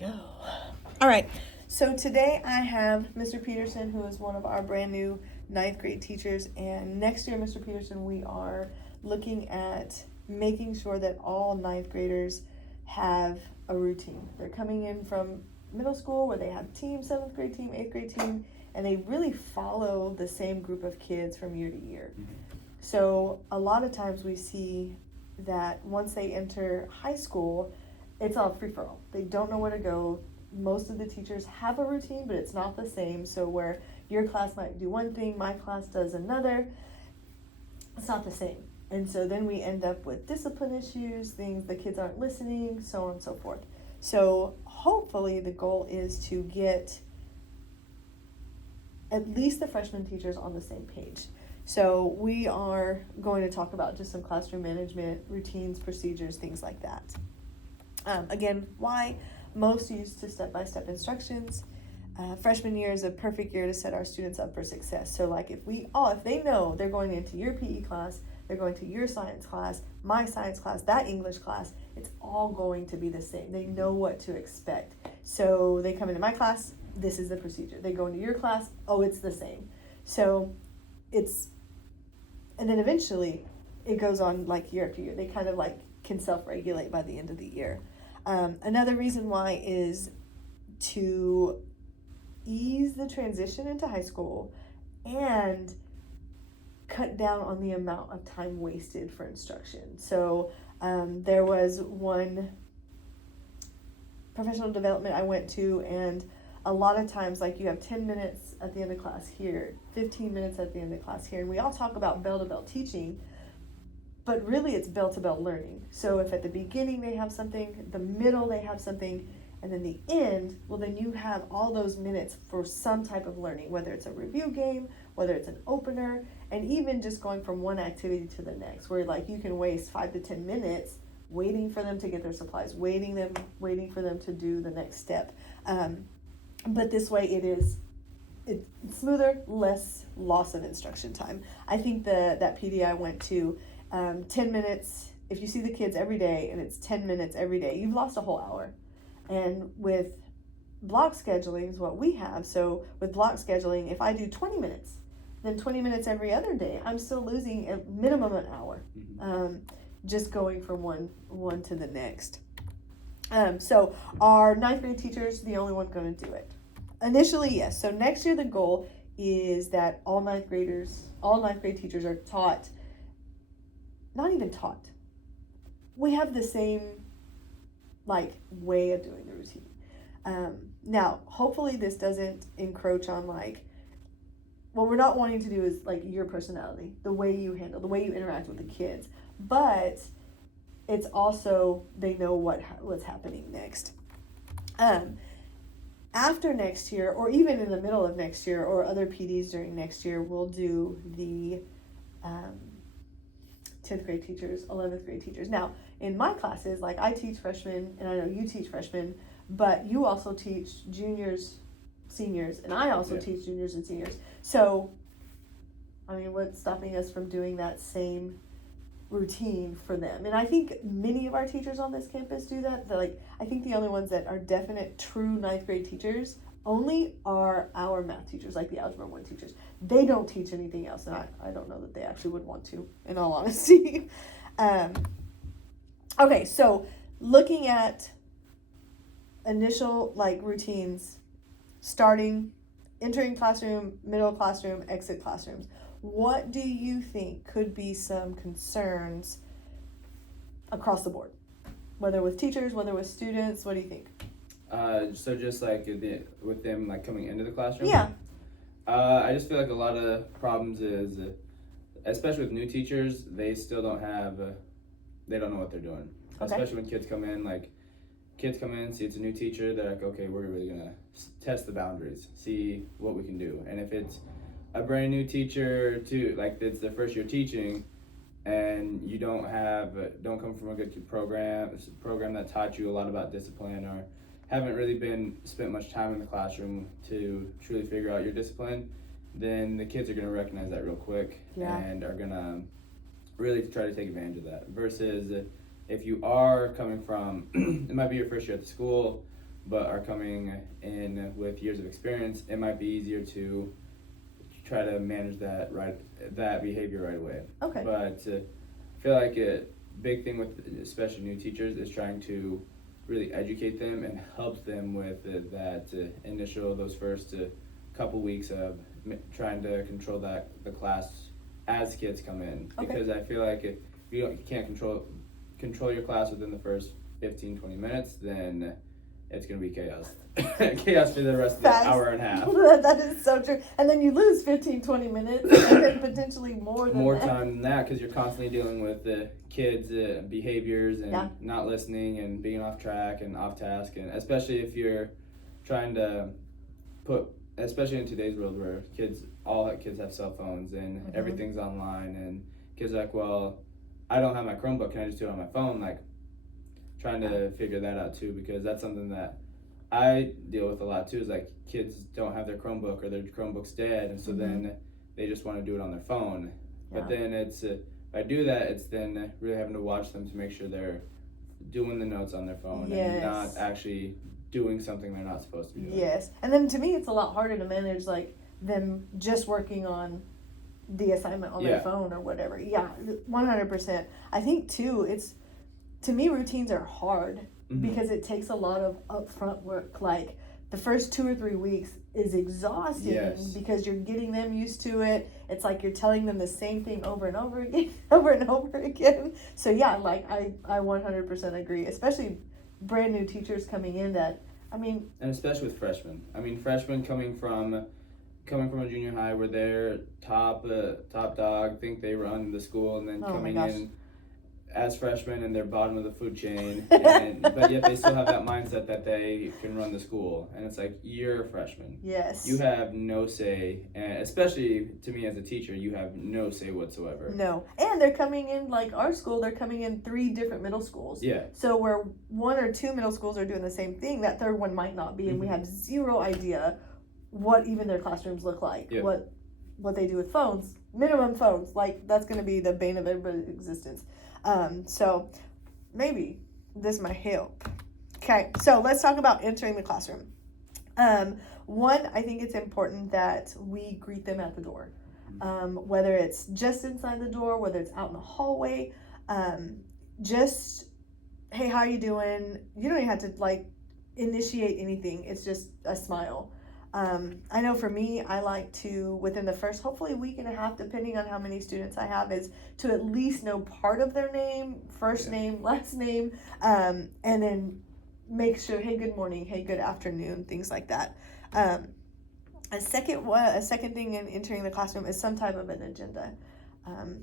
go. All right. So today I have Mr. Peterson, who is one of our brand new ninth grade teachers. And next year, Mr. Peterson, we are looking at making sure that all ninth graders have a routine. They're coming in from middle school where they have team, seventh grade team, eighth grade team, and they really follow the same group of kids from year to year. So a lot of times we see that once they enter high school, it's all free for all. They don't know where to go. Most of the teachers have a routine, but it's not the same. So where your class might do one thing, my class does another, it's not the same. And so then we end up with discipline issues, things the kids aren't listening, so on and so forth. So hopefully the goal is to get at least the freshman teachers on the same page. So we are going to talk about just some classroom management, routines, procedures, things like that. Again, why? Most used to step-by-step instructions. Freshman year is a perfect year to set our students up for success. So like if they know they're going into your PE class, they're going to your science class, my science class, that English class, it's all going to be the same. They know what to expect. So they come into my class, this is the procedure. They go into your class, oh, it's the same. So and then eventually it goes on like year after year. They kind of like can self-regulate by the end of the year. Another reason why is to ease the transition into high school and cut down on the amount of time wasted for instruction. So there was one professional development I went to, and a lot of times like you have 10 minutes at the end of class here, 15 minutes at the end of class here, and we all talk about bell-to-bell teaching, but really it's bell-to-bell learning. So if at the beginning they have something, the middle they have something, and then the end, well then you have all those minutes for some type of learning, whether it's a review game, whether it's an opener, and even just going from one activity to the next, where like you can waste 5 to 10 minutes waiting for them to get their supplies, waiting for them to do the next step. But this way it's smoother, less loss of instruction time. I think that PD I went to, 10 minutes, if you see the kids every day and it's 10 minutes every day, you've lost a whole hour. And with block scheduling is what we have. So with block scheduling, if I do 20 minutes, then 20 minutes every other day, I'm still losing a minimum an hour, just going from one to the next. So our ninth grade teachers, the only one going to do it. Initially, yes. So next year, the goal is that all ninth grade teachers are taught, not even taught. We have the same like way of doing the routine. Now, hopefully this doesn't encroach on like, what we're not wanting to do is like your personality, the way you handle, the way you interact with the kids, but it's also, they know what's happening next. After next year, or even in the middle of next year, or other PDs during next year, we'll do the 10th grade teachers, 11th grade teachers. Now, in my classes, like I teach freshmen, and I know you teach freshmen, but you also teach juniors, seniors, and I also teach juniors and seniors. So, I mean, what's stopping us from doing that same routine for them? And I think many of our teachers on this campus do that. I think the only ones that are definite true ninth grade teachers only are our math teachers, like the Algebra 1 teachers. They don't teach anything else, and I don't know that they actually would want to, in all honesty. Okay, so looking at initial like routines, entering classroom, middle classroom, exit classrooms. What do you think could be some concerns across the board? Whether with teachers, whether with students, what do you think? So just like with them like coming into the classroom? Yeah. I just feel like a lot of problems is, especially with new teachers, they still don't know what they're doing. Okay. Especially when kids come in, see it's a new teacher, they're like, okay, we're really gonna test the boundaries, see what we can do. And if it's a brand new teacher too, like it's their first year teaching, and you don't come from a good program that taught you a lot about discipline, or haven't really spent much time in the classroom to truly figure out your discipline, then the kids are going to recognize that real quick. Yeah. And are going to really try to take advantage of that. Versus if you are coming from, it might be your first year at the school, but are coming in with years of experience, it might be easier to try to manage that behavior right away. Okay. But I feel like a big thing with especially new teachers is trying to really educate them and help them with those first couple weeks of trying to control the class as kids come in. Okay. Because I feel like if you can't control your class within the first 15-20 minutes, then it's going to be chaos. Chaos for the rest of the hour and a half. That is so true. And then you lose 15-20 minutes and then potentially more time than that, because you're constantly dealing with the kids' behaviors and not listening and being off track and off task. And especially if you're trying to especially in today's world where all kids have cell phones and everything's online, and kids are like, well, I don't have my Chromebook, can I just do it on my phone? Like, trying to figure that out too, because that's something that I deal with a lot too, is like kids don't have their Chromebook or their Chromebook's dead, and so then they just want to do it on their phone. But then if I do that, it's then really having to watch them to make sure they're doing the notes on their phone and not actually doing something they're not supposed to be doing. Yes. And then to me it's a lot harder to manage like them just working on the assignment on their phone or whatever. 100%. I think too, to me routines are hard because it takes a lot of upfront work. Like the first 2 or 3 weeks is exhausting because you're getting them used to it. It's like you're telling them the same thing over and over again, over and over again. So like I 100% agree, especially brand new teachers coming in and especially with freshmen. Freshmen coming from a junior high where they're top dog, think they run the school, and then coming in as freshmen and they're bottom of the food chain, but yet they still have that mindset that they can run the school, and it's like, you're a freshman. Yes. You have no say, and especially to me as a teacher, you have no say whatsoever. No. And they're coming in, like our school, they're coming in 3 different middle schools. Yeah. So where 1 or 2 middle schools are doing the same thing, that third one might not be, and we have zero idea what even their classrooms look like, what they do with phones, minimum phones, like that's going to be the bane of everybody's existence. So maybe this might help. Okay, so let's talk about entering the classroom. One, I think it's important that we greet them at the door, whether it's just inside the door, whether it's out in the hallway, just, hey, how you doing? You don't even have to like initiate anything. It's just a smile. I know for me, I like to, within the first, hopefully week and a half, depending on how many students I have, is to at least know part of their name, first name, last name, and then make sure, hey, good morning, hey, good afternoon, things like that. A second thing in entering the classroom is some type of an agenda.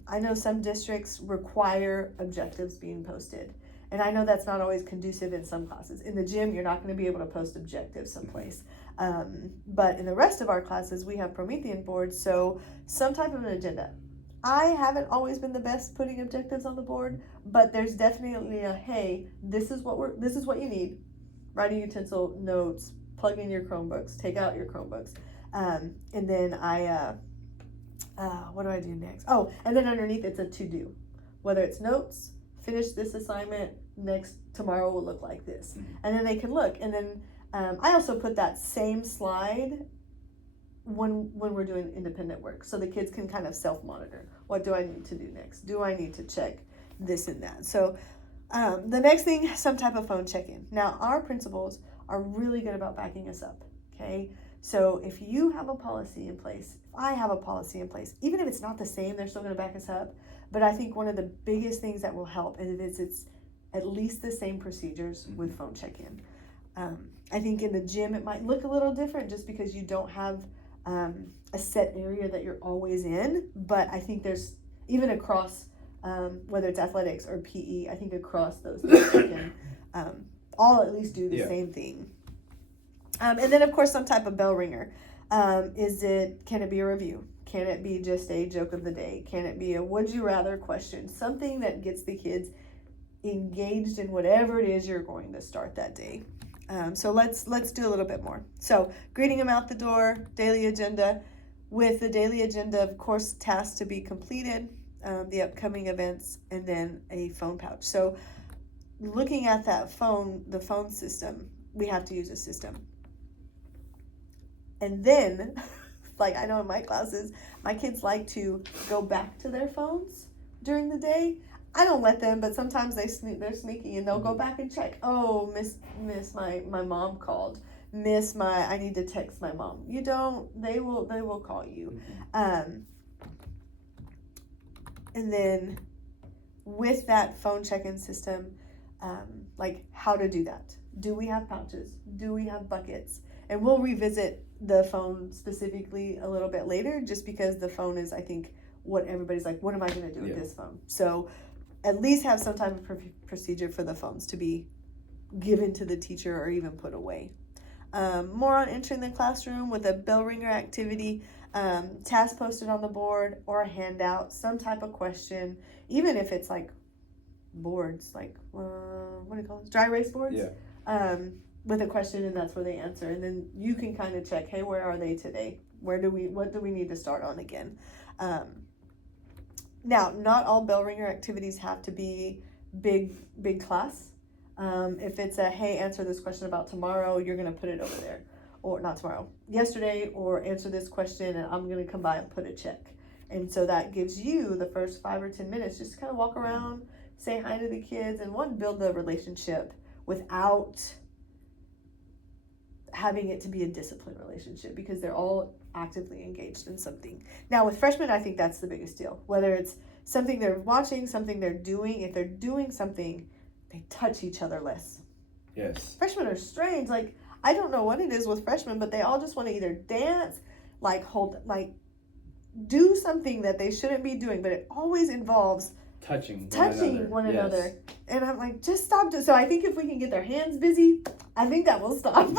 I know some districts require objectives being posted, and I know that's not always conducive in some classes. In the gym, you're not going to be able to post objectives someplace. But in the rest of our classes, we have Promethean boards, so some type of an agenda. I haven't always been the best putting objectives on the board, but there's definitely a, hey, this is what you need. Writing utensil, notes, plug in your Chromebooks, take out your Chromebooks. And then what do I do next? Oh, and then underneath it's a to-do. Whether it's notes, finish this assignment, tomorrow will look like this. And then they can look, and then I also put that same slide when we're doing independent work, so the kids can kind of self-monitor. What do I need to do next? Do I need to check this and that? So the next thing, some type of phone check-in. Now, our principals are really good about backing us up, okay? So if you have a policy in place, if I have a policy in place, even if it's not the same, they're still going to back us up. But I think one of the biggest things that will help is it's at least the same procedures with phone check-in. I think in the gym it might look a little different just because you don't have a set area that you're always in, but I think there's, even across, whether it's athletics or PE, I think across those things you can all at least do the same thing. And then of course some type of bell ringer. Can it be a review? Can it be just a joke of the day? Can it be a would you rather question? Something that gets the kids engaged in whatever it is you're going to start that day. So let's do a little bit more. So greeting them out the door, daily agenda. With the daily agenda, of course, tasks to be completed, the upcoming events, and then a phone pouch. So looking at that phone, the phone system, we have to use a system. And then, like I know in my classes, my kids like to go back to their phones during the day. I don't let them, but sometimes they're sneaky and they'll go back and check. Oh, miss, my mom called. I need to text my mom. You don't. They will call you. And then with that phone check-in system, like how to do that. Do we have pouches? Do we have buckets? And we'll revisit the phone specifically a little bit later, just because the phone is, I think, what everybody's like, what am I going to do with this phone? So at least have some type of procedure for the phones to be given to the teacher or even put away. More on entering the classroom with a bell ringer activity, task posted on the board or a handout, some type of question, even if it's like boards, like what do you call it? Dry erase boards? Yeah. With a question, and that's where they answer. And then you can kind of check, hey, where are they today? What do we need to start on again? Now, not all bell ringer activities have to be big class. If it's a, hey, answer this question about tomorrow, you're going to put it over there. Or not tomorrow, yesterday, or answer this question and I'm going to come by and put a check. And so that gives you the first 5 or 10 minutes just to kind of walk around, say hi to the kids, and build the relationship without having it to be a disciplined relationship, because they're all actively engaged in something. Now with freshmen, I think that's the biggest deal. Whether it's something they're watching, something they're doing, if they're doing something, they touch each other less. Yes. Freshmen are strange. Like, I don't know what it is with freshmen, but they all just want to either dance, do something that they shouldn't be doing, but it always involves touching one another. And I'm like, just stop. So I think if we can get their hands busy, I think that will stop.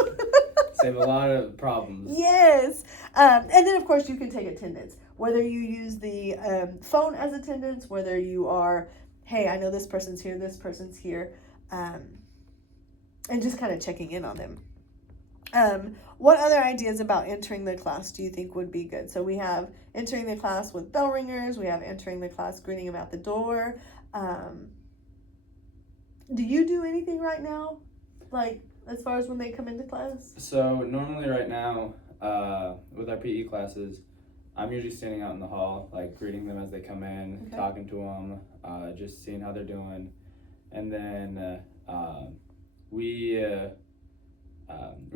Save a lot of problems. Yes. And then, of course, you can take attendance. Whether you use the phone as attendance, whether you are, hey, I know this person's here, and just kind of checking in on them. What other ideas about entering the class do you think would be good? So we have entering the class with bell ringers. We have entering the class, greeting them at the door. Do you do anything right now, like as far as when they come into class? So normally right now, with our PE classes, I'm usually standing out in the hall, like greeting them as they come in, talking to them, just seeing how they're doing. And then we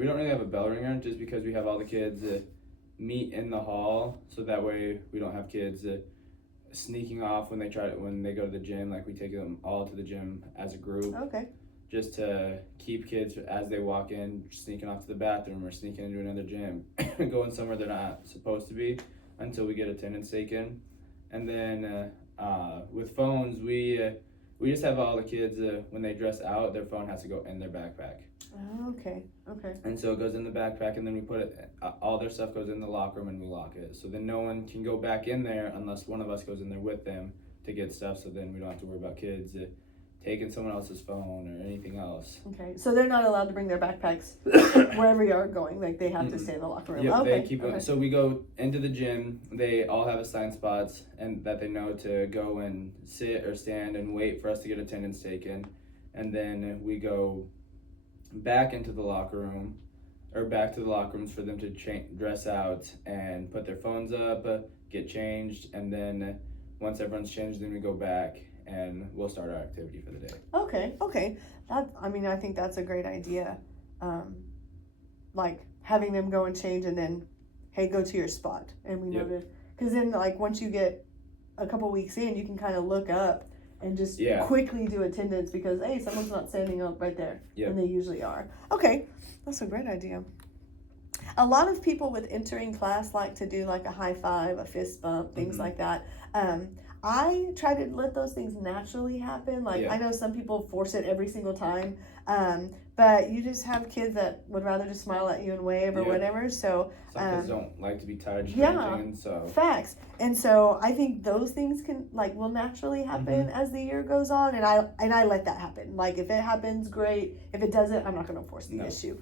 don't really have a bell ringer, just because we have all the kids meet in the hall, so that way we don't have kids sneaking off when they go to the gym. Like, we take them all to the gym as a group. Okay. Just to keep kids, as they walk in, sneaking off to the bathroom or sneaking into another gym, going somewhere they're not supposed to be, until we get attendance taken. And then with phones, we just have all the kids, when they dress out, their phone has to go in their backpack. Oh, okay. And so it goes in the backpack, and then we put it, all their stuff goes in the locker room, and we lock it. So then no one can go back in there unless one of us goes in there with them to get stuff, so then we don't have to worry about kids taking someone else's phone or anything else. Okay, so they're not allowed to bring their backpacks wherever you are going. Like, they have to stay in the locker room. Yep, okay. They keep going. So we go into the gym. They all have assigned spots, and that they know to go and sit or stand and wait for us to get attendance taken. And then we go back into the locker room, or back to the locker rooms for them to dress out and put their phones up, get changed, and then once everyone's changed, then we go back and we'll start our activity for the day. Okay. I think that's a great idea. Like, having them go and change, and then, hey, go to your spot. And we know to, because then, like, once you get a couple weeks in, you can kind of look up and just quickly do attendance, because, hey, someone's not standing up right there. And they usually are. Okay, that's a great idea. A lot of people with entering class like to do like a high five, a fist bump, things like that. I try to let those things naturally happen. Like, I know some people force it every single time, but you just have kids that would rather just smile at you and wave or whatever. So some kids don't like to be touched. Facts. And so I think those things will naturally happen as the year goes on, and I let that happen. Like, if it happens, great. If it doesn't, I'm not going to force the issue.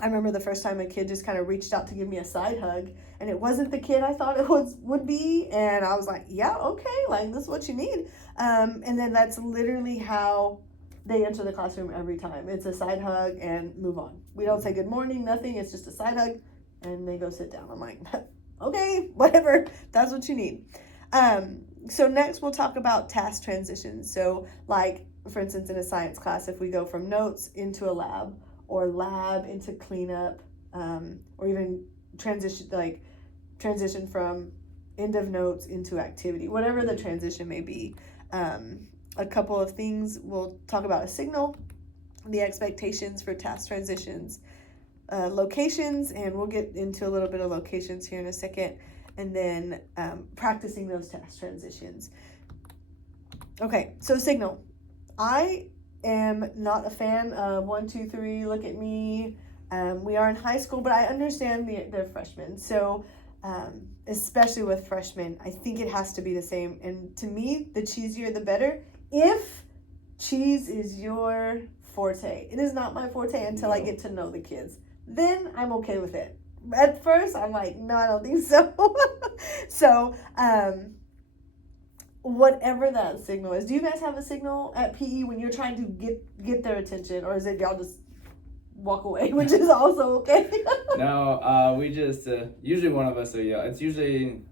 I remember the first time a kid just kind of reached out to give me a side hug, and it wasn't the kid I thought it would be, and I was like, yeah, okay, like, this is what you need. And then that's literally how they enter the classroom every time. It's a side hug and move on. We don't say good morning, nothing. It's just a side hug and they go sit down. I'm like, okay, whatever. That's what you need. So next we'll talk about task transitions. So like, for instance, in a science class, if we go from notes into a lab or lab into cleanup, or even transition from end of notes into activity, whatever the transition may be. A couple of things, we'll talk about a signal, the expectations for task transitions, locations, and we'll get into a little bit of locations here in a second, and then practicing those task transitions. Okay, so signal. I am not a fan of 1, 2, 3, look at me. We are in high school, but I understand they're freshmen. So especially with freshmen, I think it has to be the same. And to me, the cheesier, the better. If cheese is your forte, it is not my forte until I get to know the kids. Then I'm okay with it. At first, I'm like, no, I don't think so. So, whatever that signal is. Do you guys have a signal at PE when you're trying to get their attention, or is it y'all just walk away, which is also okay? No, we just usually one of us will yell. It's usually,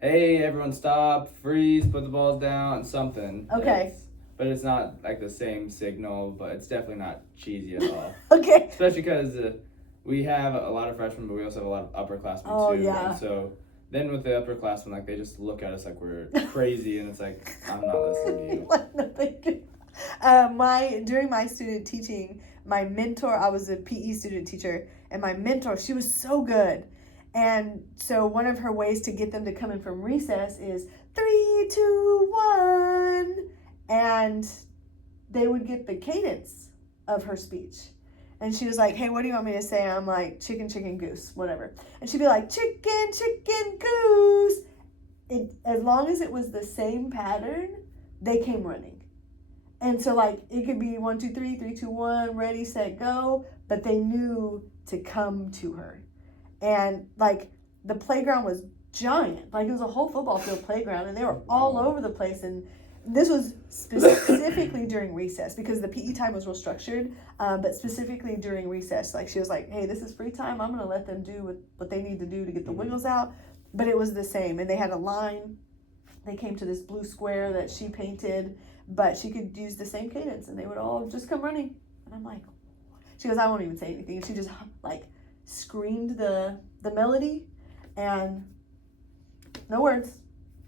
hey, everyone stop, freeze, put the balls down, something. Okay. But it's not like the same signal, but it's definitely not cheesy at all. Okay. Especially because we have a lot of freshmen, but we also have a lot of upperclassmen too. Yeah. And so then with the upperclassmen, like they just look at us like we're crazy, and it's like, I'm not listening to you. No, thank you. During my student teaching, my mentor, I was a PE student teacher, and my mentor, she was so good. And so one of her ways to get them to come in from recess is 3, 2, 1. And they would get the cadence of her speech. And she was like, hey, what do you want me to say? I'm like, chicken, chicken, goose, whatever. And she'd be like, chicken, chicken, goose. As long as it was the same pattern, they came running. And so, like, it could be 1, 2, 3, 3, 2, 1, ready, set, go. But they knew to come to her. And, like, the playground was giant. Like, it was a whole football field playground. And they were all over the place. And this was specifically during recess because the PE time was real structured, but specifically during recess. Like, she was like, hey, this is free time. I'm going to let them do what they need to do to get the wiggles out. But it was the same. And they had a line. They came to this blue square that she painted, but she could use the same cadence, and they would all just come running. And I'm like, she goes, I won't even say anything. She just, like, screamed the melody, and no words,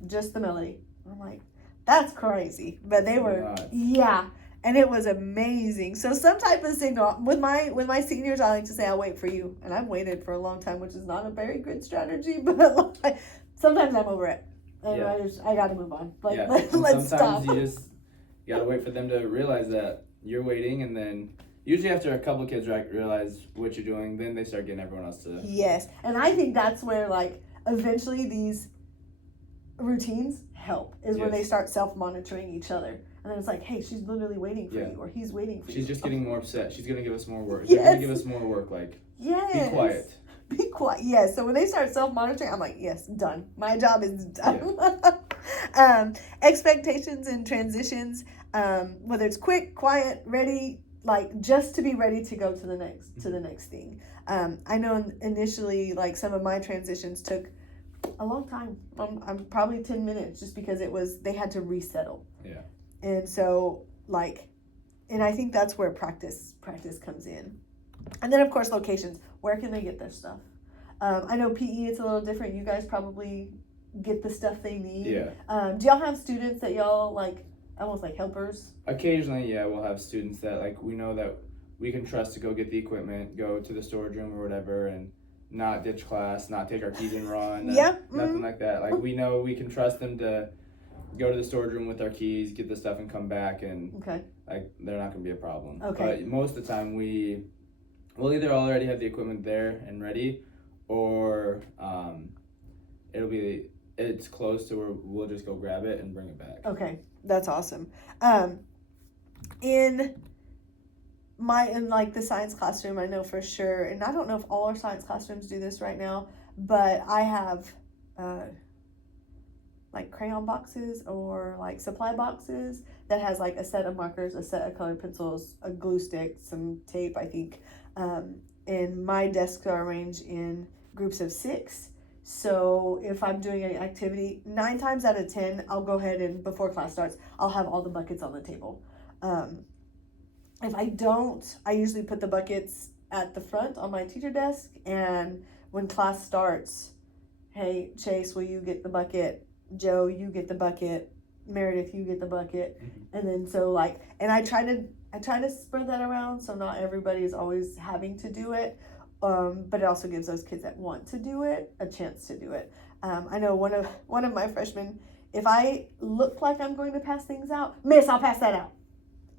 just the melody. I'm like, that's crazy. But they were, yeah, and it was amazing. So some type of signal. With my seniors, I like to say, I'll wait for you. And I've waited for a long time, which is not a very good strategy, but like, sometimes I'm over it. And I got to move on. Like, yeah. let's sometimes stop. you got to wait for them to realize that you're waiting, and then usually after a couple of kids realize what you're doing, then they start getting everyone else to. Yes, and I think that's where, like, eventually these routines help, is when they start self-monitoring each other. And then it's like, hey, she's literally waiting for you, or he's waiting for you. She's just getting more upset. She's going to give us more work. Yes. They're going to give us more work, like, yes. be quiet. Be quiet. Yes. So when they start self-monitoring, I'm like, yes, done. My job is done. Expectations and transitions, whether it's quick, quiet, ready, like just to be ready to go to the next thing. I know initially, like, some of my transitions took a long time. I'm probably 10 minutes, just because they had to resettle. Yeah. And so, like, and I think that's where practice comes in. And then, of course, locations. Where can they get their stuff? I know PE, it's a little different. You guys probably get the stuff they need. Yeah. Do y'all have students that y'all, like, almost like helpers? Occasionally, yeah, we'll have students that, like, we know that we can trust to go get the equipment, go to the storage room or whatever, and not ditch class, not take our keys and run. Nothing like that. Like, we know we can trust them to go to the storage room with our keys, get the stuff, and come back, and like, they're not going to be a problem. Okay. But most of the time, we'll either already have the equipment there and ready, or it's close to where we'll just go grab it and bring it back. Okay, that's awesome. In like the science classroom, I know for sure, and I don't know if all our science classrooms do this right now, but I have like crayon boxes or like supply boxes that has like a set of markers, a set of colored pencils, a glue stick, some tape, I think. And my desks are arranged in groups of 6. So if I'm doing an activity, 9 times out of 10, I'll go ahead and before class starts, I'll have all the buckets on the table. If I don't, I usually put the buckets at the front on my teacher desk, and when class starts, hey, Chase, will you get the bucket? Joe, you get the bucket. Meredith, you get the bucket. And then so like, and I try to spread that around so not everybody is always having to do it. But it also gives those kids that want to do it a chance to do it. I know one of my freshmen, if I look like I'm going to pass things out, Miss, I'll pass that out.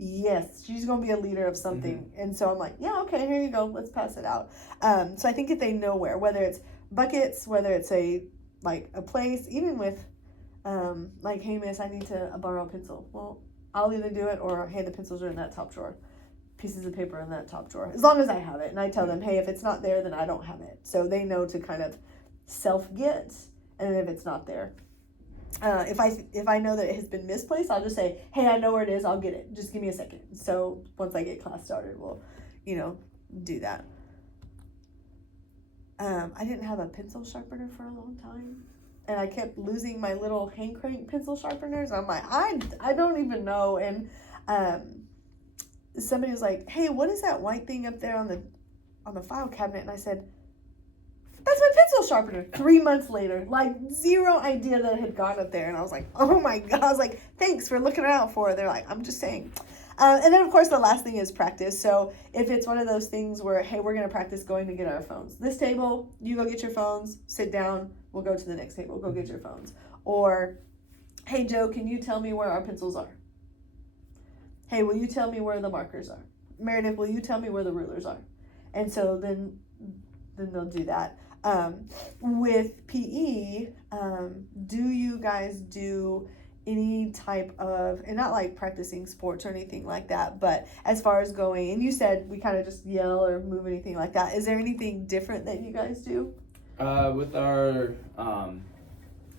Yes, she's going to be a leader of something. And so I'm like, yeah, okay, here you go. Let's pass it out. So I think if they know whether it's buckets, whether it's a place, even with like, hey, Miss, I need to borrow a pencil. Well, I'll either do it or, hey, the pencils are in that top drawer. Pieces of paper in that top drawer. As long as I have it. And I tell them, hey, if it's not there, then I don't have it. So they know to kind of self-get, and if it's not there. If I know that it has been misplaced, I'll just say, hey, I know where it is, I'll get it. Just give me a second. So once I get class started, we'll, do that. I didn't have a pencil sharpener for a long time. And I kept losing my little hand crank pencil sharpeners. I'm like, I don't even know. And somebody was like, hey, what is that white thing up there on the file cabinet? And I said, that's my pencil sharpener. 3 months later, like zero idea that it had gone up there. And I was like, oh my God. I was like, thanks for looking out for it. They're like, I'm just saying. And then of course the last thing is practice. So if it's one of those things where, hey, we're going to practice going to get our phones. This table, you go get your phones, sit down, we'll go to the next table, go get your phones. Or, hey, Joe, can you tell me where our pencils are? Hey, will you tell me where the markers are? Meredith, will you tell me where the rulers are? And so then they'll do that. With PE, do you guys do any type of, and not like practicing sports or anything like that, but as far as going, and you said we kind of just yell or move anything like that. Is there anything different that you guys do? With our,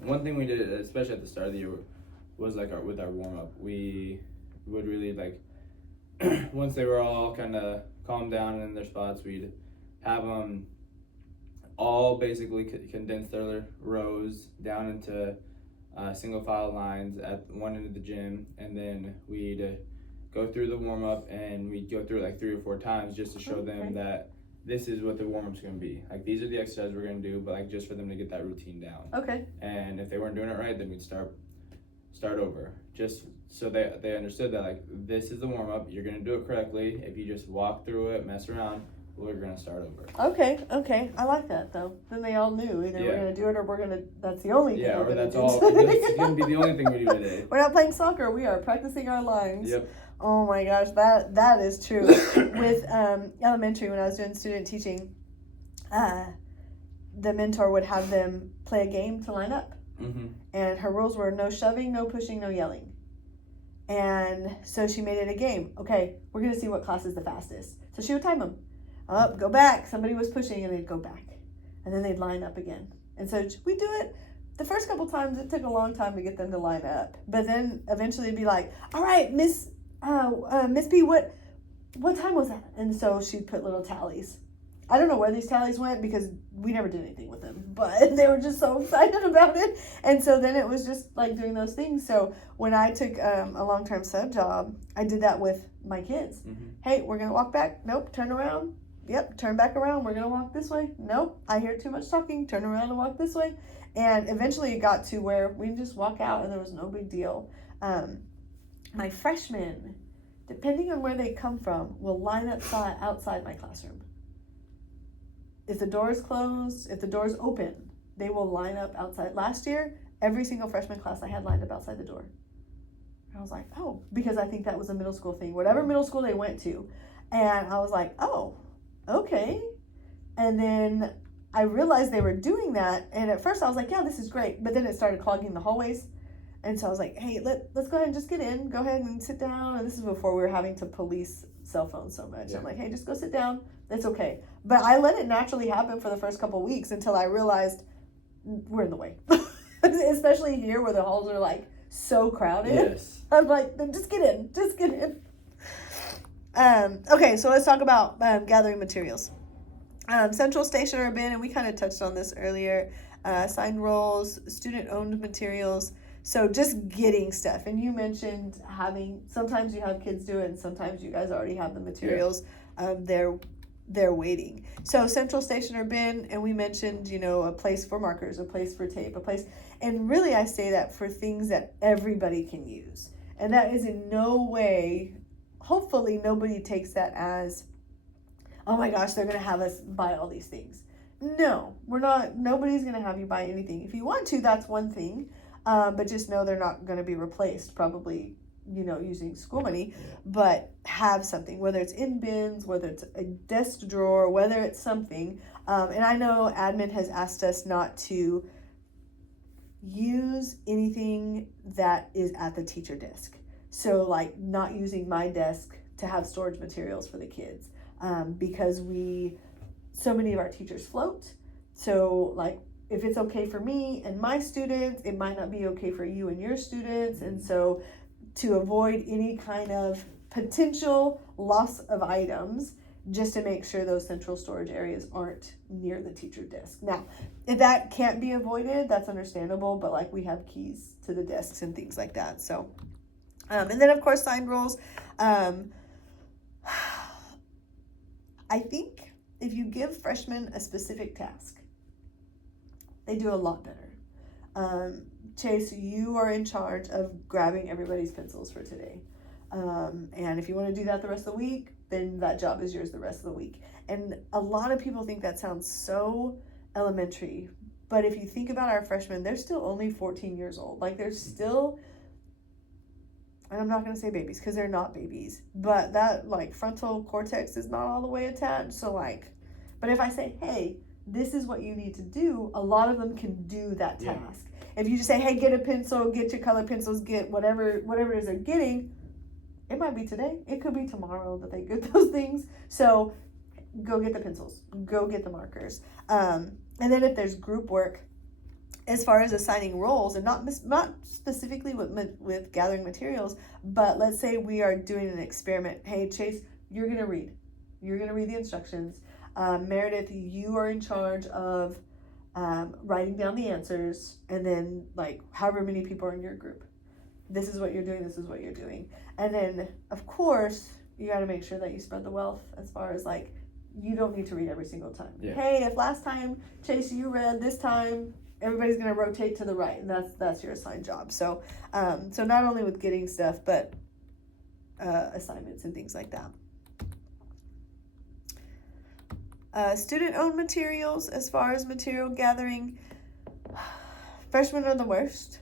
one thing we did, especially at the start of the year, was like with our warm-up, we would really like, once they were all kind of calmed down in their spots, we'd have them all basically condense their rows down into single file lines at one end of the gym, and then we'd go through the warm-up, and we'd go through it like 3 or 4 times just to show them that this is what the warm-up's going to be. Like, these are the exercises we're going to do, but like just for them to get that routine down. Okay. And if they weren't doing it right, then we'd start over. Just so they understood that like, this is the warm-up, you're going to do it correctly. If you just walk through it, mess around, we're going to start over. Okay. I like that though. Then they all knew either we're going to do it or that's the only thing we're going to do. Yeah, or that's all. It's going to be the only thing we do today. We're not playing soccer, we are practicing our lines. Yep. Oh my gosh, that is true. With elementary, when I was doing student teaching, the mentor would have them play a game to line up. Mm-hmm. And her rules were no shoving, no pushing, no yelling. And so she made it a game. Okay, we're going to see what class is the fastest. So she would time them. Up, go back. Somebody was pushing, and they'd go back. And then they'd line up again. And so we do it. The first couple times, it took a long time to get them to line up. But then eventually it'd be like, all right, Miss P, what time was that? And so she'd put little tallies. I don't know where these tallies went because we never did anything with them. But they were just so excited about it. And so then it was just like doing those things. So when I took a long-term sub job, I did that with my kids. Mm-hmm. Hey, we're going to walk back. Nope, turn around. Yep, turn back around. We're going to walk this way. Nope, I hear too much talking. Turn around and walk this way. And eventually it got to where we just walk out and there was no big deal. My freshmen, depending on where they come from, will line up outside my classroom. If the door is closed, if the door is open, they will line up outside. Last year, every single freshman class I had lined up outside the door. And I was like, oh, because I think that was a middle school thing, whatever middle school they went to. And I was like, oh, okay. And then I realized they were doing that. And at first I was like, yeah, this is great. But then it started clogging the hallways. And so I was like, hey, let's go ahead and just get in. Go ahead and sit down. And this is before we were having to police cell phones so much. Yeah. I'm like, hey, just go sit down. It's okay. But I let it naturally happen for the first couple of weeks until I realized we're in the way. especially here where the halls are like so crowded. Yes. I'm like, then just get in. Okay, so let's talk about gathering materials. Central station or bin, and we kind of touched on this earlier. Signed rolls, student-owned materials. So just getting stuff. And you mentioned sometimes you have kids do it, and sometimes you guys already have the materials. They're waiting. So central station or bin, and we mentioned, a place for markers, a place for tape, and really I say that for things that everybody can use. And that is in no way, hopefully nobody takes that as, oh my gosh, they're going to have us buy all these things. No, we're not. Nobody's going to have you buy anything. If you want to, that's one thing. But just know they're not going to be replaced probably, using school money, but have something, whether it's in bins, whether it's a desk drawer, whether it's something. And I know admin has asked us not to use anything that is at the teacher desk. So like not using my desk to have storage materials for the kids. Because so many of our teachers float. So like if it's okay for me and my students, it might not be okay for you and your students. And so to avoid any kind of potential loss of items, just to make sure those central storage areas aren't near the teacher desk. Now, if that can't be avoided, that's understandable, but like we have keys to the desks and things like that. So, and then of course, signed rolls. I think if you give freshmen a specific task, they do a lot better. Chase, you are in charge of grabbing everybody's pencils for today. And if you want to do that the rest of the week, then that job is yours the rest of the week. And a lot of people think that sounds so elementary. But if you think about our freshmen, they're still only 14 years old. Like they're still, and I'm not going to say babies because they're not babies, but that like frontal cortex is not all the way attached. So like, but if I say, hey, this is what you need to do, a lot of them can do that task. If you just say, hey, get a pencil, get your color pencils, get whatever it is they're getting, it might be today. It could be tomorrow that they get those things. So go get the pencils, go get the markers. And then if there's group work, as far as assigning roles, and not specifically with gathering materials, but let's say we are doing an experiment. Hey, Chase, you're going to read the instructions. Meredith, you are in charge of writing down the answers, and then like however many people are in your group. This is what you're doing, this is what you're doing. And then of course you got to make sure that you spread the wealth as far as like you don't need to read every single time. Hey, if last time Chase you read, this time everybody's going to rotate to the right, and that's your assigned job. So so not only with getting stuff, but assignments and things like that. Student-owned materials, as far as material gathering, freshmen are the worst.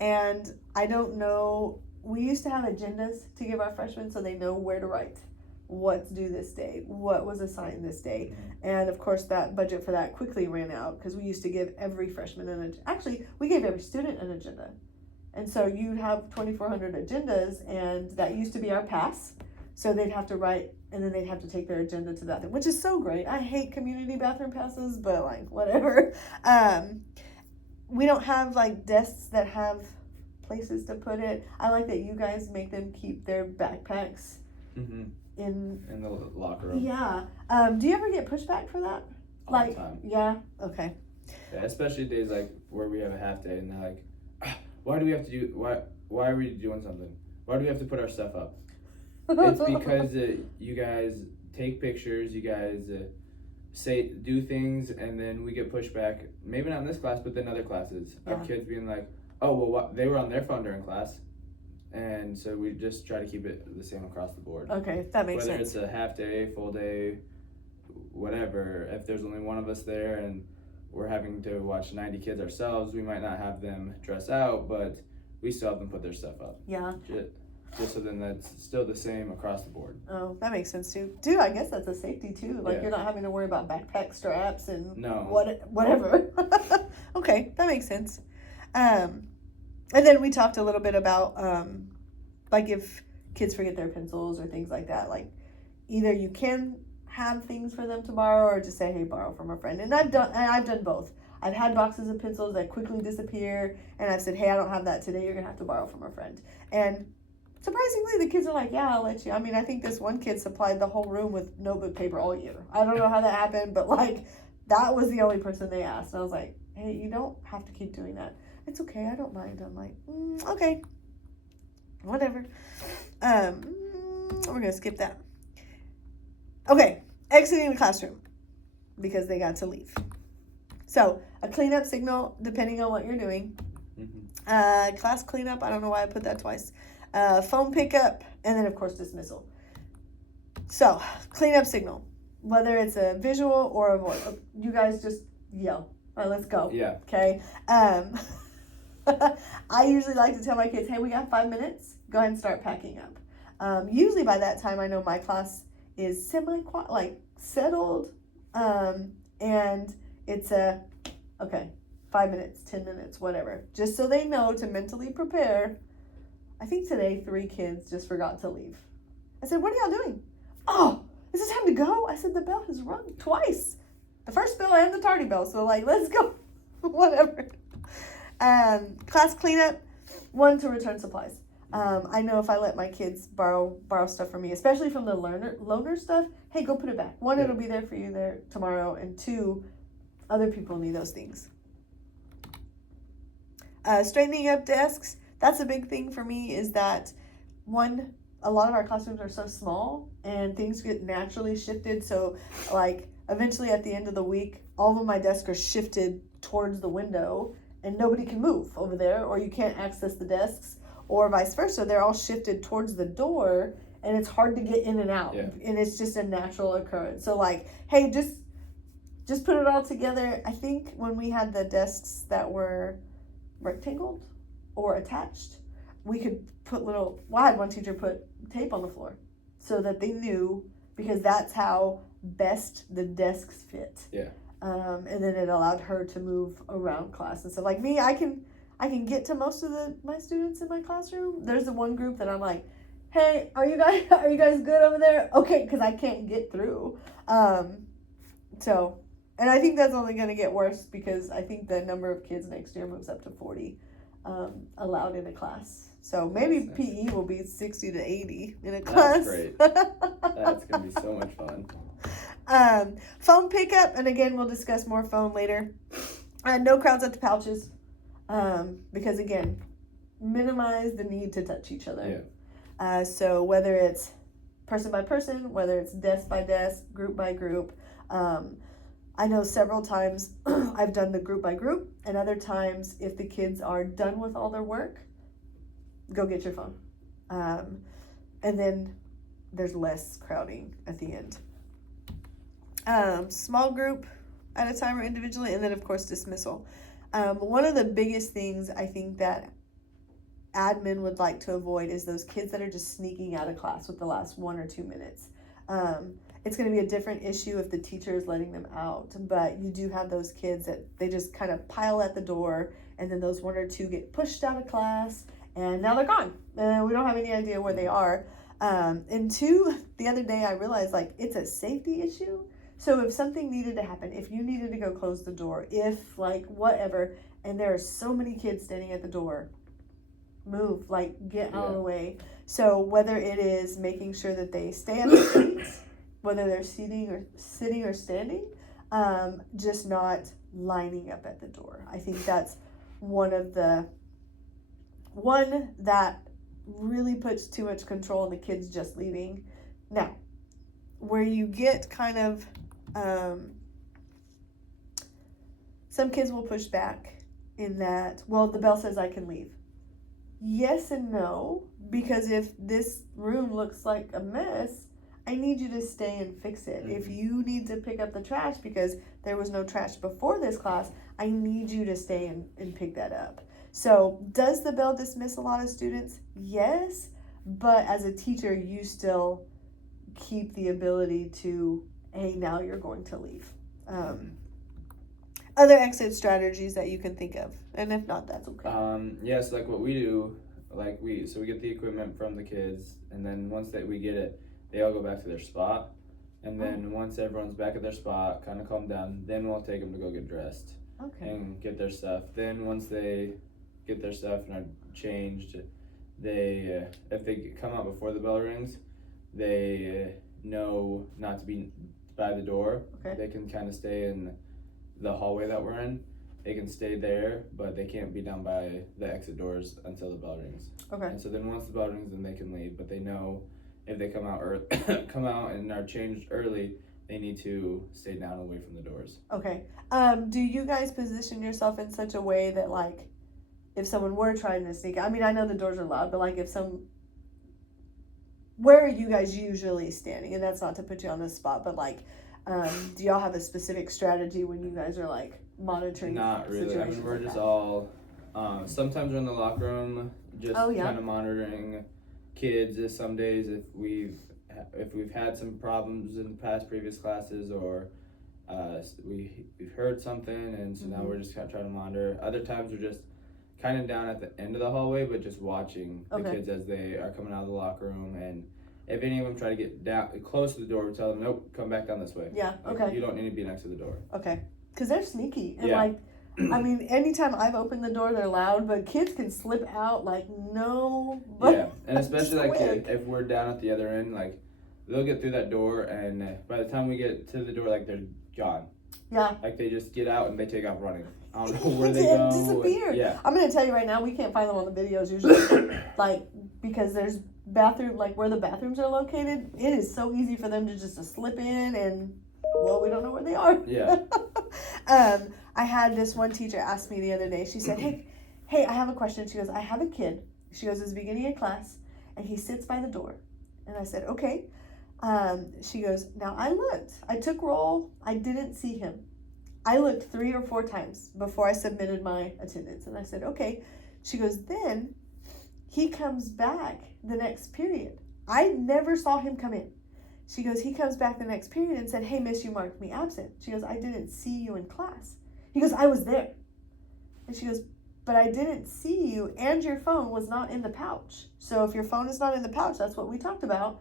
And I don't know, we used to have agendas to give our freshmen so they know where to write, what's due this day, what was assigned this day. And of course that budget for that quickly ran out because we used to give every freshman actually we gave every student an agenda. And so you'd have 2,400 agendas, and that used to be our pass. So they'd have to write, and then they'd have to take their agenda to the bathroom, which is so great. I hate community bathroom passes, but like whatever. We don't have like desks that have places to put it. I like that you guys make them keep their backpacks in the locker room. Yeah. Do you ever get pushback for that? All the time. Yeah. Okay. Yeah, especially days like where we have a half day and they're like, why do we have to do? Why are we doing something? Why do we have to put our stuff up? It's because you guys take pictures, you guys do things, and then we get pushback. Maybe not in this class, but then other classes of kids being like, "Oh, well, they were on their phone during class," and so we just try to keep it the same across the board. Okay, that makes sense. Whether it's a half day, full day, whatever. If there's only one of us there and we're having to watch 90 kids ourselves, we might not have them dress out, but we still have them put their stuff up. Yeah. Just so then that's still the same across the board. Oh, that makes sense too. Dude, I guess that's a safety too. Like you're not having to worry about backpack straps and whatever. Okay, that makes sense. And then we talked a little bit about like if kids forget their pencils or things like that, like either you can have things for them to borrow or just say, hey, borrow from a friend. And I've done both. I've had boxes of pencils that quickly disappear, and I've said, hey, I don't have that today, you're gonna have to borrow from a friend. And surprisingly, the kids are like, yeah, I'll let you. I mean, I think this one kid supplied the whole room with notebook paper all year. I don't know how that happened, but like, that was the only person they asked. And I was like, hey, you don't have to keep doing that. It's okay, I don't mind. I'm like, okay, whatever. We're gonna skip that. Okay, exiting the classroom because they got to leave. So a cleanup signal, depending on what you're doing. Class cleanup, I don't know why I put that twice. Phone pickup, and then of course dismissal. So cleanup signal, whether it's a visual or a voice, you guys just yell. All right, let's go. Yeah. Okay. I usually like to tell my kids, hey, we got 5 minutes. Go ahead and start packing up. Usually by that time, I know my class is settled, and it's okay, 5 minutes, 10 minutes, whatever. Just so they know to mentally prepare. I think today 3 kids just forgot to leave. I said, what are y'all doing? Oh, is it time to go? I said, the bell has rung twice. The first bell and the tardy bell. So like, let's go. Whatever. Class cleanup, 1 to return supplies. I know if I let my kids borrow stuff from me, especially from the loaner stuff, hey, go put it back. 1, it'll be there for you there tomorrow, and 2, other people need those things. Straightening up desks, that's a big thing for me, is that 1, a lot of our classrooms are so small and things get naturally shifted. So like eventually at the end of the week, all of my desks are shifted towards the window and nobody can move over there, or you can't access the desks, or vice versa. They're all shifted towards the door and it's hard to get in and out. Yeah. And it's just a natural occurrence. So like, hey, just put it all together. I think when we had the desks that were rectangled or attached, we could put I had one teacher put tape on the floor so that they knew, because that's how best the desks fit. Yeah. And then it allowed her to move around class. And so like me, I can get to most of my students in my classroom. There's the one group that I'm like, hey, are you guys good over there? Okay, because I can't get through. So, and I think that's only going to get worse, because I think the number of kids next year moves up to 40 allowed in a class. So maybe PE will be 60 to 80 in a class. That's great. That's going to be so much fun. Phone pickup, and again, we'll discuss more phone later. No crowds at the pouches, because again, minimize the need to touch each other. Yeah. So whether it's person by person, whether it's desk by desk, group by group, I know several times I've done the group by group, and other times if the kids are done with all their work, go get your phone. And then there's less crowding at the end. Small group at a time or individually, and then of course dismissal. One of the biggest things I think that admin would like to avoid is those kids that are just sneaking out of class with the last 1 or 2 minutes. It's going to be a different issue if the teacher is letting them out, but you do have those kids that they just kind of pile at the door, and then those 1 or 2 get pushed out of class, and now they're gone. We don't have any idea where they are. And 2, the other day I realized like it's a safety issue. So if something needed to happen, if you needed to go close the door, if like whatever, and there are so many kids standing at the door, move, like get out of the way. So whether it is making sure that they stay on the seats, whether they're sitting or standing, just not lining up at the door. I think that's one that really puts too much control on the kids just leaving. Now, where you get kind of, some kids will push back in that, well, the bell says I can leave. Yes and no, because if this room looks like a mess, I need you to stay and fix it. Mm-hmm. If you need to pick up the trash because there was no trash before this class, I need you to stay and pick that up. So does the bell dismiss a lot of students? Yes, but as a teacher, you still keep the ability to, hey, now you're going to leave. Other exit strategies that you can think of, and if not, that's okay. So like what we do, we get the equipment from the kids, and then once we get it, they all go back to their spot, and then once everyone's back at their spot, kind of calm down, then we'll take them to go get dressed. Okay. and get their stuff. Then once they get their stuff and are changed, they if they come out before the bell rings, they know not to be by the door. Okay. They can kind of stay in the hallway that we're in. They can stay there, but they can't be down by the exit doors until the bell rings. Okay. And so then once the bell rings, then they can leave. But they know if they come out come out and are changed early, they need to stay down away from the doors. Okay. Do you guys position yourself in such a way that, like, if someone were trying to sneak, I mean, I know the doors are loud, but like where are you guys usually standing? And that's not to put you on the spot, but like, do y'all have a specific strategy when you guys are like monitoring? Not really. I situations mean, we're like just that? all. Sometimes we're in the locker room, just Oh, yeah. kind of monitoring kids. Some days, if we've had some problems in the past previous classes, or we've heard something, and so now we're just kind of trying to monitor. Other times we're just kind of down at the end of the hallway, but just watching the Okay. kids as they are coming out of the locker room, and if any of them try to get down close to the door, we tell them, nope, come back down this way. Yeah. Like, Okay. you don't need to be next to the door. Okay. Because they're sneaky. And Yeah. like, I mean, anytime I've opened the door, they're loud, but kids can slip out like no. Yeah, and especially like quick. if we're down at the other end, like they'll get through that door, and by the time we get to the door, like they're gone. Yeah. Like they just get out and they take off running. I don't know where they They go. disappeared. Yeah, I'm gonna tell you right now, we can't find them on the videos usually, like because there's bathroom, like where the bathrooms are located. It is so easy for them to just slip in, and well, we don't know where they are. yeah. I had this one teacher ask me the other day. She said, "Hey, I have a question." She goes, "I have a kid." She goes, "It's beginning of class, and he sits by the door." And I said, "Okay." She goes, "Now I looked. I took roll. I didn't see him. I looked 3 or 4 times before I submitted my attendance." And I said, "Okay." She goes, "Then he comes back the next period. I never saw him come in." She goes, "He comes back the next period and said, 'Hey, miss, you marked me absent.' She goes, 'I didn't see you in class.' He goes, 'I was there.' And she goes, 'But I didn't see you, and your phone was not in the pouch. So if your phone is not in the pouch, that's what we talked about,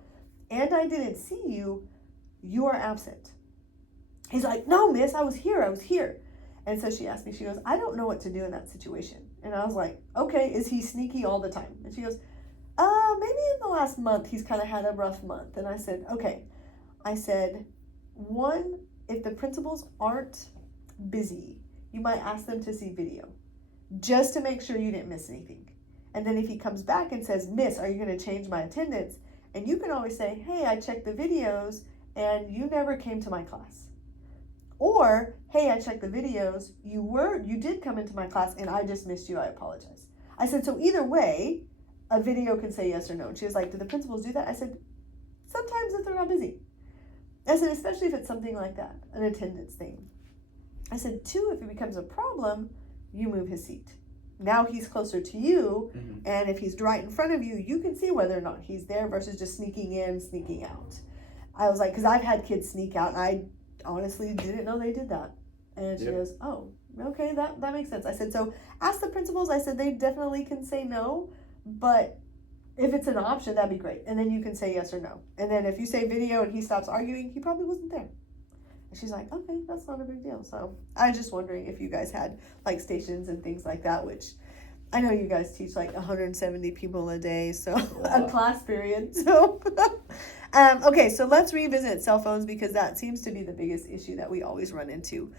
and I didn't see you, you are absent.'" He's like, "No, miss, I was here. And so she asked me, she goes, "I don't know what to do in that situation." And I was like, "Okay, is he sneaky all the time?" And she goes, "Maybe in the last month he's kind of had a rough month." And I said, "Okay." I said, "One, if the principals aren't busy, you might ask them to see video just to make sure you didn't miss anything. And then if he comes back and says, 'Miss, are you going to change my attendance?' And you can always say, 'Hey, I checked the videos and you never came to my class.' Or, 'Hey, I checked the videos, you did come into my class and I just missed you, I apologize.'" I said, "So either way, a video can say yes or no." And she was like, "Do the principals do that?" I said, "Sometimes if they're not busy." I said, "Especially if it's something like that, an attendance thing." I said, "Two, if it becomes a problem, you move his seat. Now he's closer to you, and if he's right in front of you, you can see whether or not he's there versus just sneaking in, sneaking out." I was like, because I've had kids sneak out, and I honestly didn't know they did that. And she Yep. goes, "Oh, okay, that makes sense." I said, "So ask the principals." I said, "They definitely can say no, but if it's an option, that'd be great. And then you can say yes or no. And then if you say video and he stops arguing, he probably wasn't there." And she's like, "Okay, that's not a big deal." So I was just wondering if you guys had like stations and things like that, which I know you guys teach like 170 people a day, so a class period. So, okay, so let's revisit cell phones because that seems to be the biggest issue that we always run into.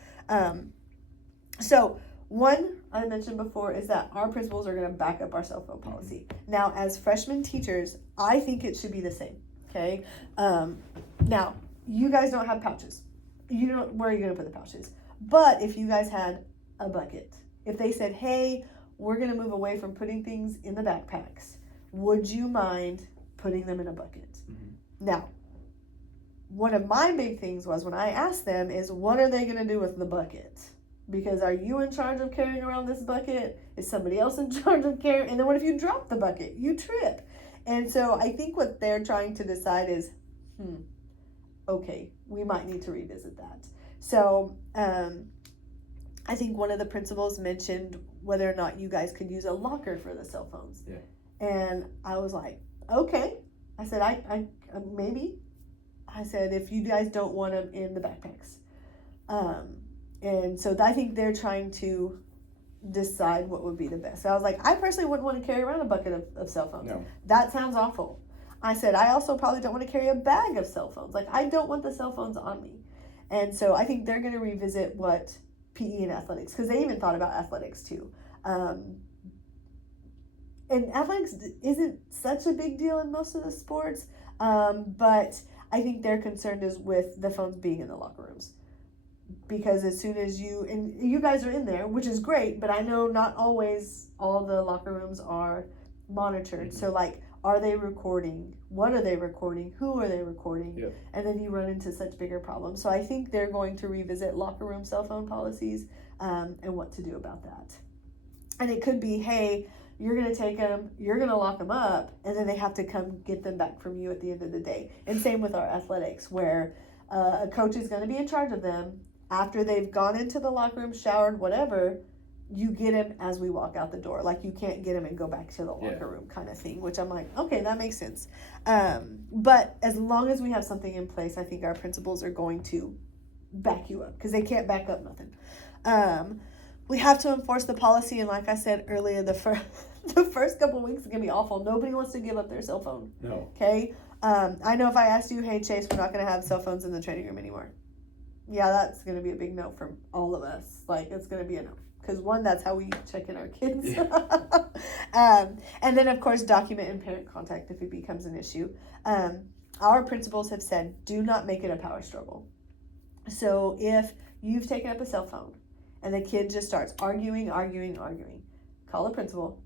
So one I mentioned before is that our principals are going to back up our cell phone policy. Now, as freshman teachers, I think it should be the same. Okay. Now, you guys don't have pouches. You don't. Where are you going to put the pouches? But if you guys had a bucket, if they said, "Hey, we're going to move away from putting things in the backpacks, would you mind putting them in a bucket?" Now, one of my big things was when I asked them is, what are they going to do with the bucket? Because are you in charge of carrying around this bucket? Is somebody else in charge of carrying? And then what if you drop the bucket? You trip. And so I think what they're trying to decide is, okay, we might need to revisit that. So I think one of the principals mentioned whether or not you guys could use a locker for the cell phones. Yeah. And I was like, okay. I said, I maybe. I said, if you guys don't want them in the backpacks. And so I think they're trying to decide what would be the best. So I was like, I personally wouldn't want to carry around a bucket of cell phones. No. That sounds awful. I said, I also probably don't want to carry a bag of cell phones. Like, I don't want the cell phones on me. And so I think they're going to revisit what PE and athletics, because they even thought about athletics too. And athletics isn't such a big deal in most of the sports, but I think they're concerned is with the phones being in the locker rooms. Because as soon as you guys are in there, which is great, but I know not always all the locker rooms are monitored. Mm-hmm. So like, are they recording? What are they recording? Who are they recording? Yep. And then you run into such bigger problems. So I think they're going to revisit locker room cell phone policies and what to do about that. And it could be, hey, you're going to take them, you're going to lock them up, and then they have to come get them back from you at the end of the day. And same with our athletics, where a coach is going to be in charge of them. After they've gone into the locker room, showered, whatever, you get them as we walk out the door. Like, you can't get them and go back to the locker room kind of thing, which I'm like, okay, that makes sense. But as long as we have something in place, I think our principals are going to back you up, because they can't back up nothing. We have to enforce the policy, and like I said earlier, the first couple weeks is going to be awful. Nobody wants to give up their cell phone. No. Okay? I know if I asked you, hey, Chase, we're not going to have cell phones in the training room anymore. Yeah, that's going to be a big no from all of us. Like, it's going to be a no. Because, one, that's how we check in our kids. Yeah. And then, of course, document and parent contact if it becomes an issue. Our principals have said, do not make it a power struggle. So if you've taken up a cell phone and the kid just starts arguing, call the principal.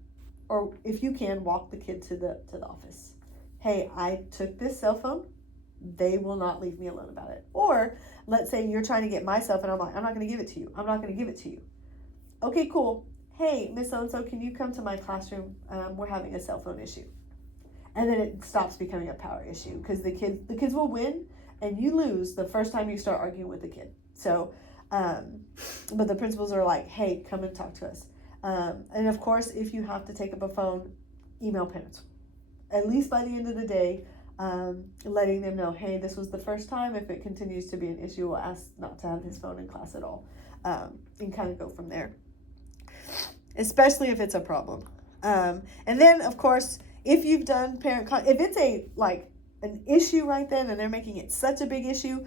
Or if you can, walk the kid to the office. Hey, I took this cell phone. They will not leave me alone about it. Or let's say you're trying to get my cell phone, and I'm like, I'm not going to give it to you. I'm not going to give it to you. Okay, cool. Hey, Miss So-and-so, can you come to my classroom? We're having a cell phone issue. And then it stops becoming a power issue, because the kids will win and you lose the first time you start arguing with the kid. So, but the principals are like, hey, come and talk to us. And of course, if you have to take up a phone, email parents. At least by the end of the day, letting them know, hey, this was the first time. If it continues to be an issue, we'll ask not to have his phone in class at all, and kind of go from there, especially if it's a problem. And then, of course, if you've done if it's an issue right then and they're making it such a big issue,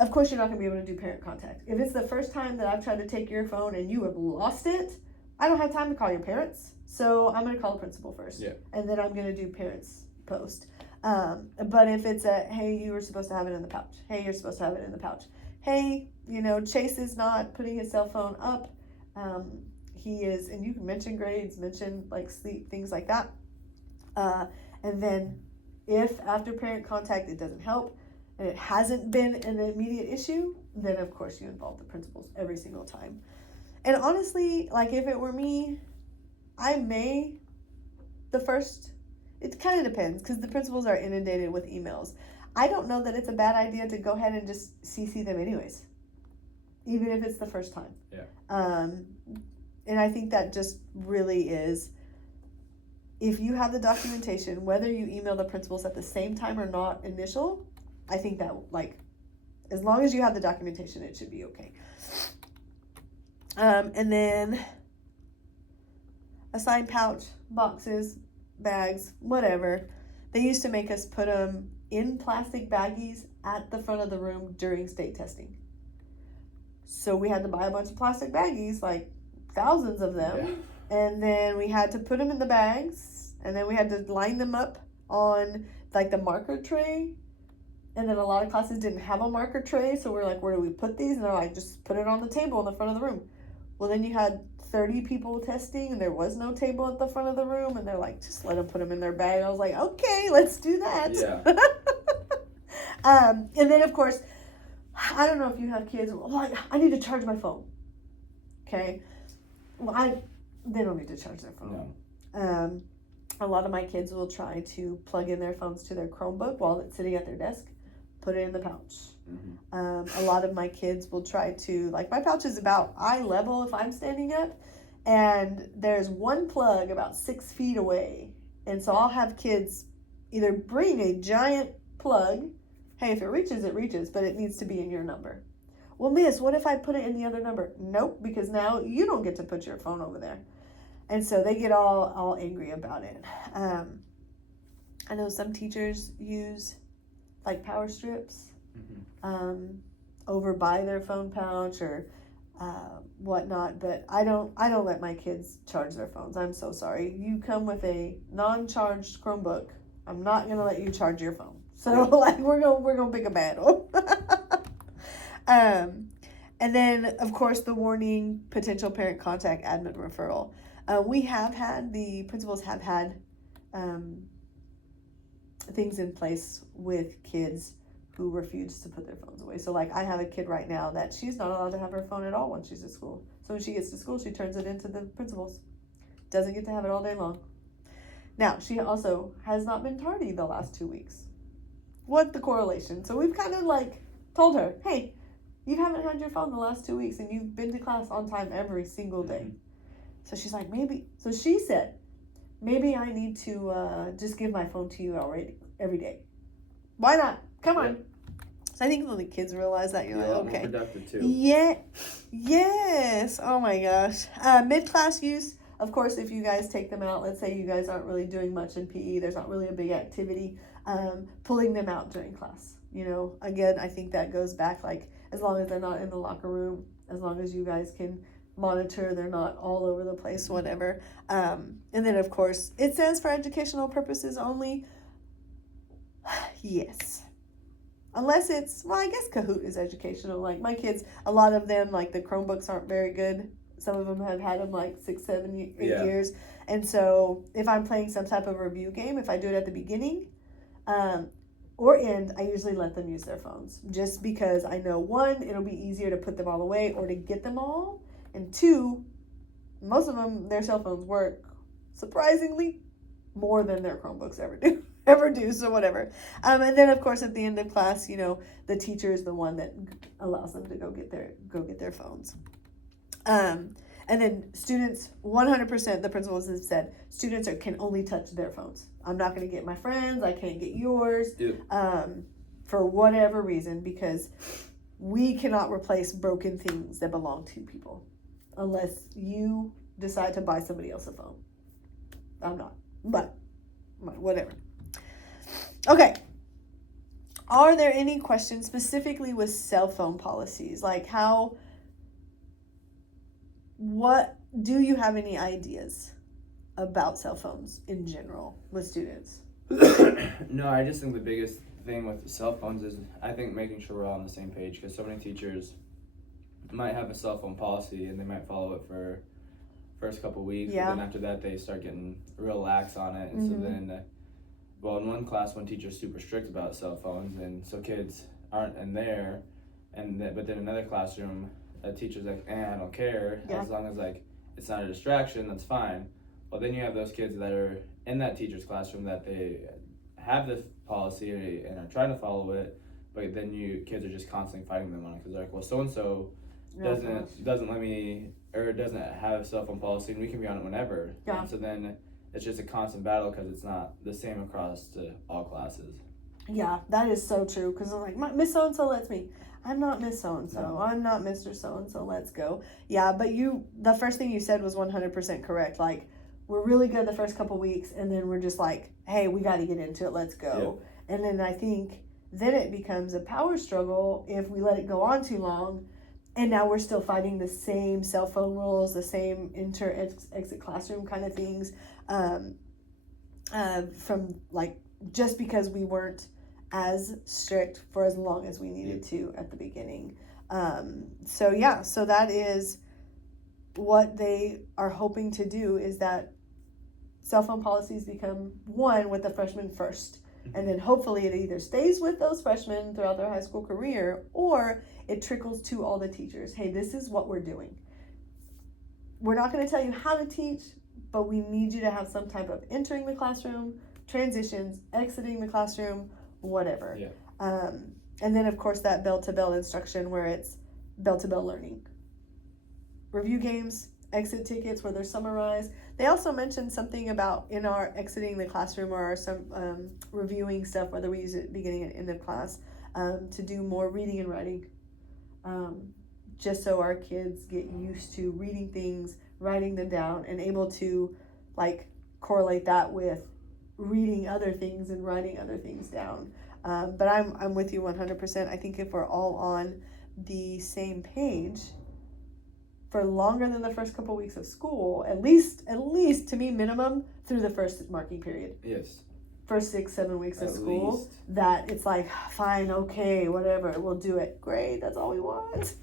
of course you're not going to be able to do parent contact. If it's the first time that I've tried to take your phone and you have lost it, I don't have time to call your parents, so I'm going to call the principal first. Yeah. And then I'm going to do parents post. But if it's hey, you were supposed to have it in the pouch. Hey, you're supposed to have it in the pouch. Hey, Chase is not putting his cell phone up. He is, and you can mention grades, mention like sleep, things like that. And then if after parent contact it doesn't help and it hasn't been an immediate issue, then of course you involve the principals every single time. And honestly, like if it were me, I may it kind of depends, because the principals are inundated with emails. I don't know that it's a bad idea to go ahead and just CC them anyways, even if it's the first time. Yeah. And I think that just really is, if you have the documentation, whether you email the principals at the same time or not initial, I think that, like, as long as you have the documentation, it should be okay. And then assign pouch, boxes, bags, whatever. They used to make us put them in plastic baggies at the front of the room during state testing. So we had to buy a bunch of plastic baggies, like thousands of them. Yeah. And then we had to put them in the bags, and then we had to line them up on like the marker tray. And then a lot of classes didn't have a marker tray, so we're like, where do we put these? And they're like, just put it on the table in the front of the room. Well, then you had 30 people testing, and there was no table at the front of the room, and they're like, just let them put them in their bag. I was like, okay, let's do that. Yeah. And then, of course, I don't know if you have kids. Well, I need to charge my phone. Okay. Well, they don't need to charge their phone. No. A lot of my kids will try to plug in their phones to their Chromebook while it's sitting at their desk, put it in the pouch. Mm-hmm. A lot of my kids will try to, like, my pouch is about eye level if I'm standing up, and there's one plug about 6 feet away. And so I'll have kids either bring a giant plug. Hey, if it reaches, but it needs to be in your number. Well, miss, what if I put it in the other number? Nope, because now you don't get to put your phone over there. And so they get all angry about it. I know some teachers use like power strips over by their phone pouch or whatnot, but I don't let my kids charge their phones. I'm so sorry. You come with a non-charged Chromebook, I'm not gonna let you charge your phone. So like we're gonna pick a battle. And then of course the warning, potential parent contact, admin referral. The principals have had things in place with kids who refuse to put their phones away. So like I have a kid right now that she's not allowed to have her phone at all when she's at school. So when she gets to school, she turns it into the principal's. Doesn't get to have it all day long. Now, she also has not been tardy the last 2 weeks. What the correlation? So we've kind of like told her, hey, you haven't had your phone the last 2 weeks and you've been to class on time every single day. So she's like, maybe. So she said, maybe I need to just give my phone to you already every day. Why not? Come on. So I think when the kids realize that, you're like, okay. More productive too. Yeah. Yes. Oh my gosh. Mid-class use. Of course, if you guys take them out, let's say you guys aren't really doing much in PE, there's not really a big activity, pulling them out during class. You know, again, I think that goes back like as long as they're not in the locker room, as long as you guys can monitor, they're not all over the place, whatever. And then, of course, it says for educational purposes only. Yes. Unless it's, well, I guess Kahoot is educational. Like my kids, a lot of them, like the Chromebooks aren't very good. Some of them have had them like 6, 7, 8 years. And so if I'm playing some type of review game, if I do it at the beginning or end, I usually let them use their phones. Just because I know, one, it'll be easier to put them all away or to get them all. And two, most of them, their cell phones work surprisingly more than their Chromebooks ever do, so whatever. And then of course at the end of class, you know, the teacher is the one that allows them to go get their phones. And then students, 100%, the principals have said, students can only touch their phones. I'm not going to get my friends, I can't get yours, for whatever reason, because we cannot replace broken things that belong to people unless you decide to buy somebody else a phone. I'm not, but whatever. Okay. Are there any questions specifically with cell phone policies? Like what do you have any ideas about cell phones in general with students? No, I just think the biggest thing with cell phones is I think making sure we're all on the same page, because so many teachers might have a cell phone policy and they might follow it for first couple weeks, but then after that they start getting real lax on it, and so then well, in one class one teacher's super strict about cell phones, and so kids aren't in there, but then another classroom a teacher's like, I don't care, as long as like it's not a distraction, that's fine. Well, then you have those kids that are in that teacher's classroom that they have this policy and are trying to follow it, but then kids are just constantly fighting them on it, because they're like, well, so and so doesn't let me, or doesn't have a cell phone policy, and we can be on it whenever. And so then it's just a constant battle because it's not the same across to all classes. Yeah, that is so true, because I'm like, Miss so and so lets me. I'm not Miss so and so. I'm not Mr. so and so. Let's go. Yeah, but the first thing you said was 100% correct. Like, we're really good the first couple weeks, and then we're just like, hey, we got to get into it. Let's go. Yep. And then I think then it becomes a power struggle if we let it go on too long, and now we're still fighting the same cell phone rules, the same exit classroom kind of things, from like just because we weren't as strict for as long as we needed to at the beginning. So that is what they are hoping to do, is that cell phone policies become one with the freshmen first. And then hopefully it either stays with those freshmen throughout their high school career, or it trickles to all the teachers. Hey, this is what we're doing. We're not going to tell you how to teach, but we need you to have some type of entering the classroom, transitions, exiting the classroom, whatever. And then of course that bell-to-bell instruction where it's bell-to-bell learning. Review games, exit tickets where they're summarized. They also mentioned something about in our exiting the classroom or some reviewing stuff, whether we use it beginning and end of class, to do more reading and writing just so our kids get used to reading things, writing them down, and able to like correlate that with reading other things and writing other things down. But I'm with you 100%. I think if we're all on the same page for longer than the first couple weeks of school, at least to me minimum through the first marking period. Yes. First 6-7 weeks of At school, least. that it's like fine, okay, whatever, we'll do it. Great, that's all we want.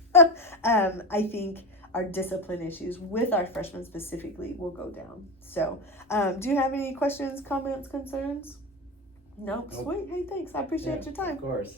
I think our discipline issues with our freshmen specifically will go down. So, do you have any questions, comments, concerns? Nope. Nope. Sweet. Hey, thanks. I appreciate your time. Of course.